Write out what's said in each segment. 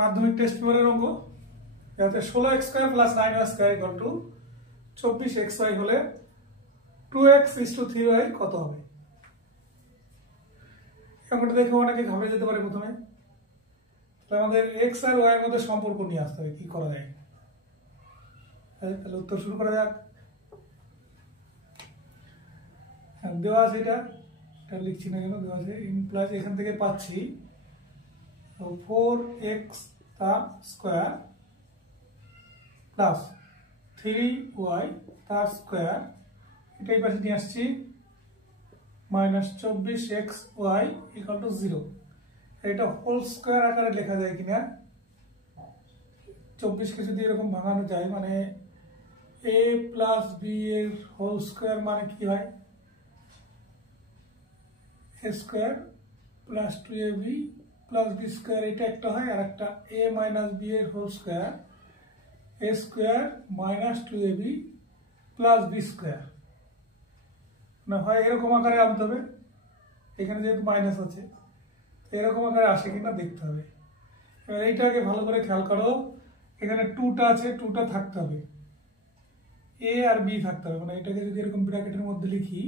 মাধ্যমিক টেস্ট পেপারের অঙ্ক যাতে 16x² + 9y² = 24xy হলে 2x:3y কত হবে? অঙ্কটা দেখে অনেকে ঘাবড়ে যেতে পারে প্রথমে। তাহলে আমাদের x আর y এর মধ্যে সম্পর্ক নিয়ে আসতে হবে, কি করা যায়। তাহলে উত্তর শুরু করা যাক। দেওয়া আছে এটা লিখছি না কেন, দেওয়া আছে ইমপ্লাইজ এখান থেকে পাচ্ছি 4x² + 3y² এটাই পাশে নিয়ে আসছি -24xy = 0। এটা হোল স্কয়ার আকারে লেখা যায় কিনা, 24 কে যদি এরকম ভাঙানো যায় মানে a + b এর হোল স্কয়ার মানে কি হয়, a² + 2ab + b² এটা একটা হয়, আর একটা a - b এর whole square a² - 2ab + b² না হয় এরকম আকারে আনতে হবে। এখানে যেহেতু মাইনাস আছে এরকম আকারে আসে কিনা দেখতে হবে। এবার এইটাকে ভালো করে খেয়াল করো, এখানে 2টা আছে, 2টা থাকতে হবে, a আর b থাকতে হবে। মানে এটাকে যদি এরকম ব্র্যাকেটের মধ্যে লিখি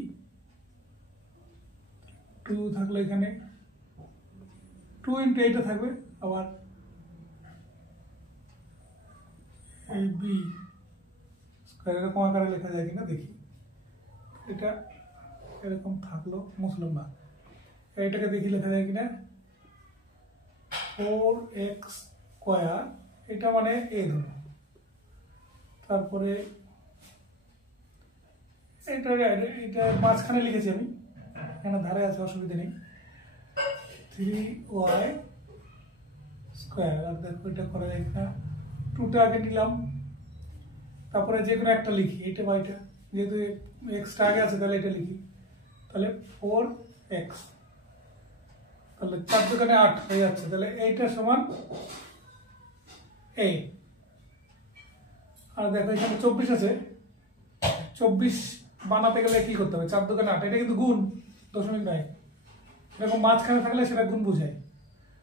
2 থাকলে এখানে 2 × এইটা থাকবে, আবার এই b স্কয়ার এরকম আকারে লেখা যায় কিনা দেখি। এটা এরকম থাকলো মুসলিম না, এইটাকে দেখি লেখা যায় কিনা 4x² এটা মানে a ধরো, তারপরে এটা মাঝখানে লিখেছি আমি, এখানে ধারে আছে অসুবিধা নেই, 3y²। আর দেখো এটা করা যায় কিনা, 2টা আগে নিলাম, তারপরে যে কোনো একটা লিখি, এটা বা এটা, যেহেতু এক্সটা আগে আছে তাহলে এটা লিখি। তাহলে 4x, তাহলে 4 দোকানে 8 হয়ে যাচ্ছে, তাহলে এইটা সমান a। আর দেখো এখানে 24 আছে, 24 বানাতে গেলে কি করতে হবে, 4 দোকানে 8, এটা কিন্তু গুণ, দশমিক নয়। এরকম মাঝখানে থাকলে সেটা গুণ বোঝায়।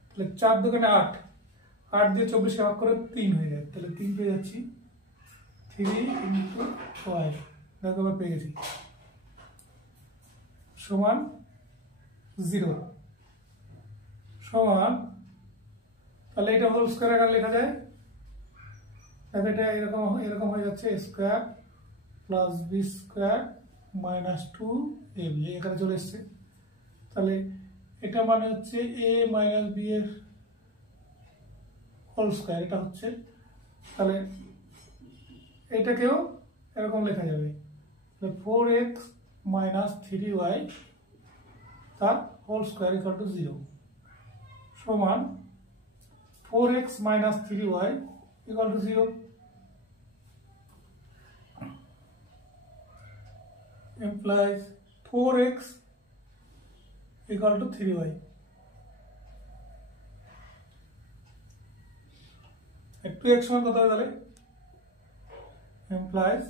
তাহলে 4 দোকানে 8, 8 দিয়ে 24 কে ভাগ করে 3 হয়ে যায়, তাহলে 3 পেয়ে যাচ্ছি, 3 × y দেখো আমরা পেয়ে গেছি সমান 0 সমান। তাহলে এটা হোল স্কয়ার আকারে লেখা যায়, দেখো এটা এরকম এরকম হয়ে যাচ্ছে a² + b² - 2ab এখানে চলে এসছে। তাহলে এটা মানে হচ্ছে a - b এর হোল স্কয়ার, এটা হচ্ছে, তাহলে এটাকেও এরকম লেখা যাবে 4x - 3y তার হোল স্কয়ার = 0 সমান 4x - 3y = 0 implies 4x = 3y। 2x সমান কত হবে তাহলে, implies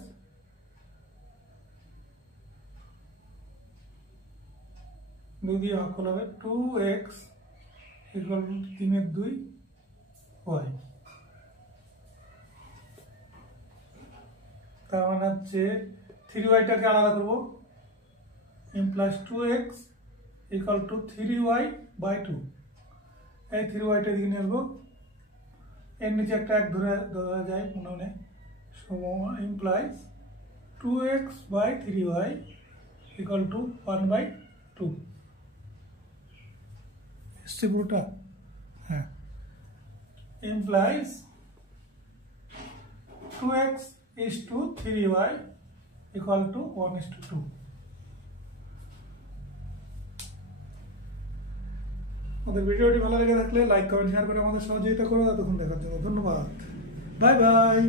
2 দিয়ে ভাগ করলে হবে 2x = 3/2y। তার মানে হচ্ছে 3y-টাকে আলাদা করবো, implies 2x = 3y/2। এই 3y-টা দিকে নিয়ে আসবো, এর নিচে একটা 1 ধরা যায় মনে মনে, সমান implies 2x/3y = 1/2। এসছে পুরোটা, হ্যাঁ, implies 2x:3y = 1:2। আমাদের ভিডিওটি ভালো লেগে থাকলে লাইক, কমেন্ট, শেয়ার করে আমাদের সহযোগিতা করো। ততক্ষণ দেখার জন্য ধন্যবাদ, বাই বাই।